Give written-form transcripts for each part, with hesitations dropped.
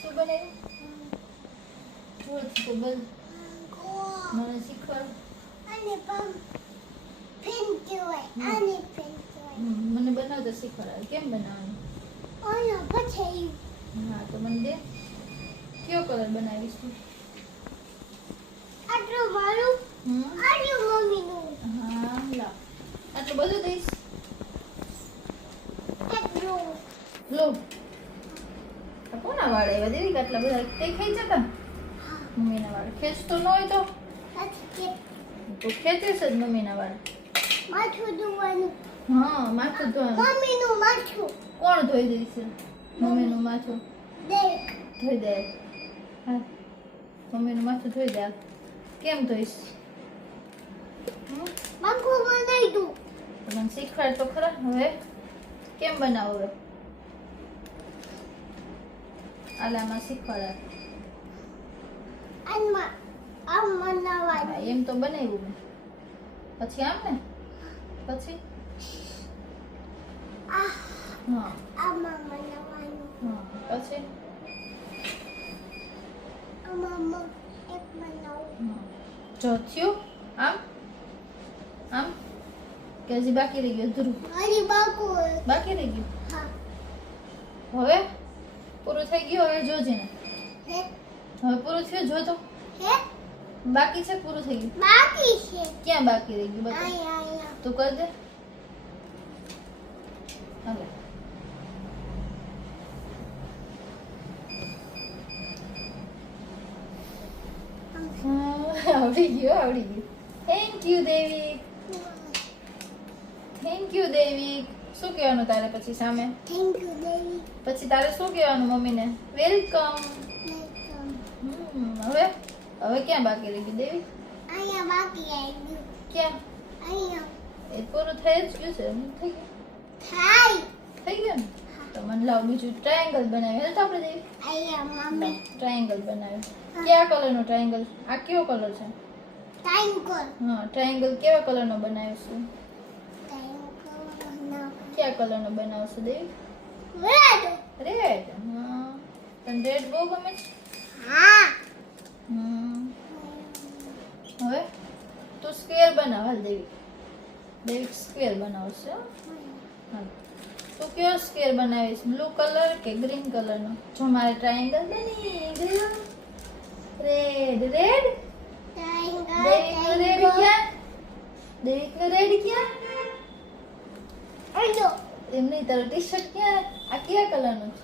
શું બનાવ્યું? તો બોલ મને શીખવાડ. મને બનાવતા શીખવાડ. કેમ બનાવવાનું? હા તો મને દે. કયો કલર બનાવીશ તું? હા લાવ. આટલું બધું દઈશ. લો કોના વાળ આવ્યા દેવી? આટલા બધા તે ખેંચાતા? મમ્મીના વાળ ખેંચતો ન હોય તો ખેંચે છે જ મમ્મીના વાળ. માથું ધોવાનું. હા માથું ધોવાનું. મમ્મીનું માથું. કોણ ધોઈ દેશે? મમ્મીનું માથું ધોઈ દે. હા મમ્મીનું માથું ધોઈ દે. કેમ ધોઈશ? બાકુ બનાવી દઉં. મને શીખવાડ તો ખરા. હવે કેમ બનાવો? હવે આલામાં શીખવાડ. આમ બનાવવાનું. એમ તો બનાવ્યું મેં. પછી આમ ને પછી હા આમાં બનાવવાનું. હા પછી આમાં એક બનાવું. જો થયું આમ આમ કે હજી બાકી રહી ગયું? ધ્રુવ મારી બાકુ. બાકી રહી ગયું. હા. હવે પૂરું થઈ ગયું. હવે જોજે ને. હે હવે પૂરું થયું. જો તો હે બાકી છે. પૂરું થઈ ગયું. બાકી છે. ક્યાં બાકી રહી ગયું? બતા. આયા તું કર દે. હવે આવડી ગયું. Thank you Devi. Thank you Devi. શું કહેવાનું તારે પછી સામે? Thank you Devi. પછી તારે શું કહેવાનું મમ્મીને? વેલકમ. હવે હવે ક્યાં બાકી રહી ગયું દેવી? આયા બાકી આવી ગયું. ક્યાં? આયા એ પૂરું થઈ જ ગયું છે. થઈ ગયું. થાય. થઈ ગયું ને? તો મને લાવ બીજું ટ્રાયેંગલ બનાવ્યું. હેલ તો આપણે દેવી આયા મમ્મી ટ્રાયેંગલ બનાવ્યું. કયા કલરનો ટ્રાયેંગલ? આ કયો કલર છે? ટાઈંકલ. હા ટ્રાયેંગલ કેવા કલરનો બનાવીશું? ટાઈંકલ ના કયા કલરનો બનાવશું દેવી? રેડ. રેડ. હા તને રેડ બહુ ગમે છે? હા. હવે તું સ્ક્વેર બનાવ. હાલ દેવી. દેવી સ્ક્વેર બનાવશે. હા તું કયો સ્ક્વેર બનાવીશ? બ્લુ કલર કે ગ્રીન કલરનો? જો મારે ટ્રાયેંગલ બની ગયું. Red red. ટાઈંકલ. દેવીનો રેડ ક્યાં? દેવીનો રેડ ક્યાં? આયો એમ નહીં તારો ટી શર્ટ ક્યાં? આ કયા કલરનું છે?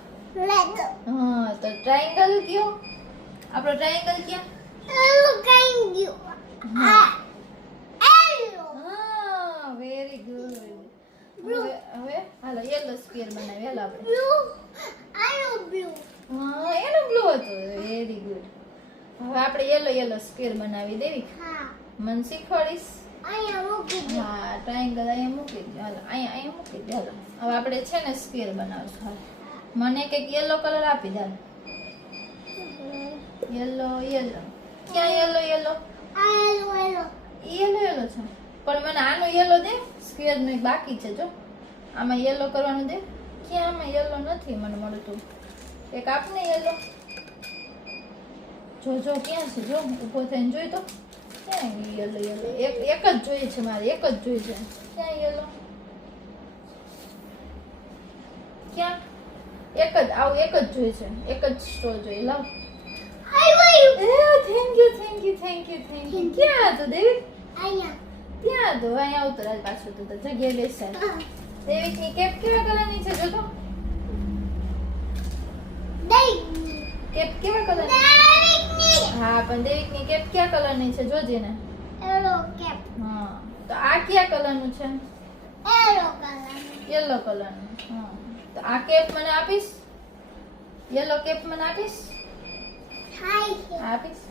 રેડ. હા તો ટ્રાયેંગલ કયો? આપણો ટ્રાયેંગલ ક્યાં? એલો કાઈ ગયું. આ એલો. હા વેરી ગુડ. હવે હાલો યલો સ્ક્વેર બનાવી. હાલો આપણે. બ્લુ. આયો બ્લુ. હા એનો બ્લુ હતો. Very good. હવે આપણે યલો સ્ક્વેર બનાવી દેવી. હા. મને શીખવાડીશ? આયા મૂકી દે. હા ટ્રાયેંગલ અહીંયા મૂકી દે. હાલો અહીંયા મૂકી દે. હાલો હવે આપણે છે ને સ્ક્વેર બનાવશું. હાલો મને કંઈક યલો કલર આપી દે. યલો ક્યાં યલો? આયો એલો. યલો છે પણ મને આનો યલો દે. સ્ક્વેર નું બાકી છે. જો આમાં યલો કરવાનું દે. ક્યાં? આમાં યલો નથી મને મળતું. એક આપને યલો. જો ક્યાં છે? જો ઊભો થઈને જોઈ તો. ક્યાં યલો? એક જ જોઈએ છે મારે. એક જ જોઈએ છે. ક્યાં યલો? ક્યાં? એક જ આવું એક જ જોઈએ છે. એક જ સ્ટોર જોઈએ. લાવ. Thank you. ક્યાં હતું દેવી? આયા. ત્યાં તો અહીંયા ઉતર. પાછું તો જગ્યાએ બેસાય. દેવિકની કેપ કેવા કલરની છે? જો તો દઈ. કેપ કેવા કલરની? દેવિકની. હા પણ દેવિકની કેપ કયા કલરની છે? જોજે ને. એલો કેપ. હા તો આ કયા કલરનું છે? એલો કલર. યલો કલરનું. હા તો આ કેપ મને આપીશ? યલો કેપ મને આપીશ? થાય છે. આપીશ.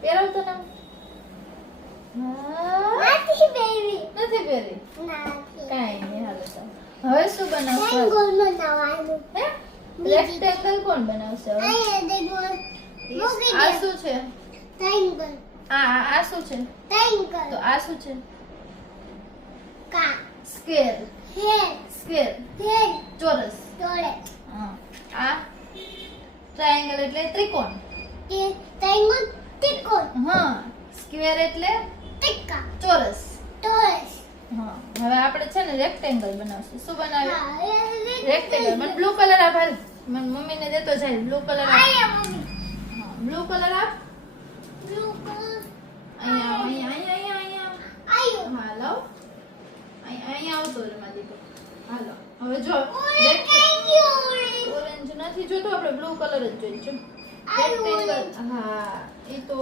પહેરાવ તો ના. નથી બેબી. નથી પહેરી. નથી. કાંઈ નહીં. હાલો તો હવે શું બનાવશું? ટ્રાયેંગલ બનાવવાનું. હે રેક્ટેંગલ કોણ બનાવશે હવે? આયા દેખો. મૂકી આ દે. શું છે? ટ્રાયેંગલ. આ શું છે? ટ્રાયેંગલ. તો આ શું છે? કા. સ્ક્વેર. હેડ. સ્ક્વેર. હેડ. ચોરસ. ચોરસ. હા આ ટ્રાયેંગલ એટલે ત્રિકોણ. triangle ત્રિકોણ હા. સ્ક્વેર એટલે ત્રિકા ચોરસ. ચોરસ હા. હવે આપણે છે ને રેક્ટેંગલ બનાવશું. શું બનાવ્યું? હા રેક્ટેંગલ. મને બ્લુ કલર આપ હાલ. મને મમ્મીને દેતો જાય બ્લુ કલર આપ. આયા મમ્મી હા, બ્લુ કલર આપ. બ્લુ કલર અહીંયા અહીંયા અહીંયા અહીંયા આયો હા લાવ. અહીંયા આવતો રે મારી દીકરો. હાલો હવે જો ઓરેન્જ નથી જોતો, આપણે બ્લુ કલર જ જોઈશું. રેક્ટેંગલ. હા એ તો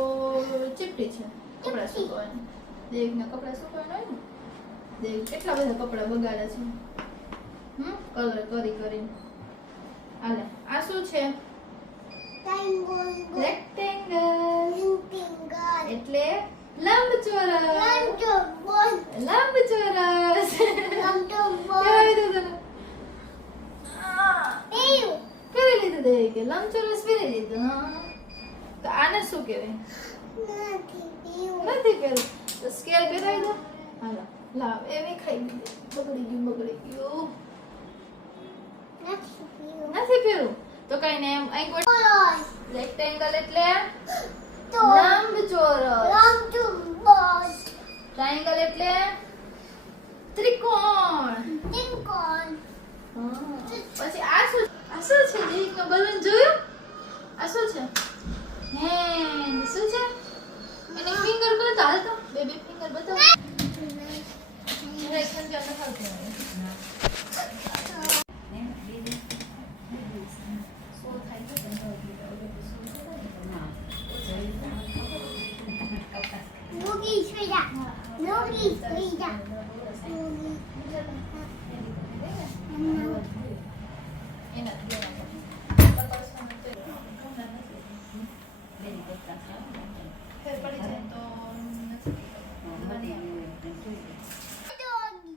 ચીપટી છે કપડા સુકવવાની. દેવના કપડા સુકવવાના હોય ને. દેવ કેટલા બધા કપડા બગાડે છે કલર કરી કરીને. હાલે આ શું છે? triangle રેક્ટેંગલ rectangle એટલે લંબચોરસ. lambda લંબચોરસ. કરાવી દો તને. ayo કરી લીધું દે કે લંબચોરસ કરી લીધું. હા. તો આને શું કહેવાય? નથી પહેરવું તો સ્કેલ પહેરાવી દો. હાલો લાવ એવી ખાઈ દીધી. બગડી ગયું. નથી પહેરવું તો કઈ ને એમ અહીં રેક્ટેંગલ એટલે લંબચોરસ. ટ્રાયેંગલ એટલે ત્રિકોણ. હા. પછી આ શું છે? દીકનો બલૂન જોયું? આ શું છે? હેન્ડ. શું છે? એને ફિંગર કરો તો હાલતો. બેબી ફિંગર બતાવો. રેક્ટેંગલ નખાવતો હોય. શું થાય છે?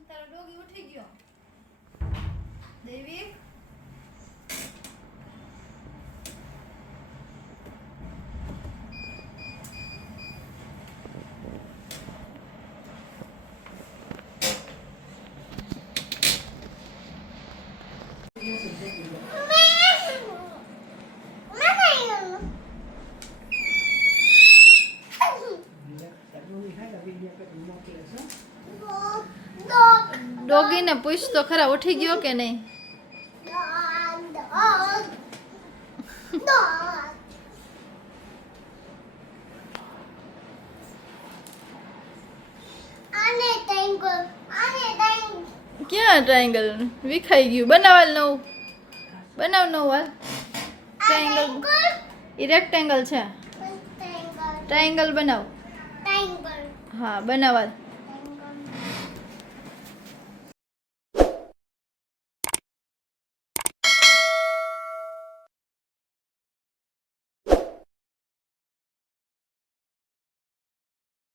તારો ડોગી ઉઠી ગયો. દેવી ડોગીને પૂછ તો ખરા ઉઠી ગયો કે નહીં. ક્યાં ટ્રાયેંગલ વિખાઈ ગયું? બનાવાલ નવું. બનાવ નવું હાલ. ટ્રાયેંગલ એ રેક્ટેંગલ છે. ટ્રાયેંગલ બનાવ. હા બનાવાલ.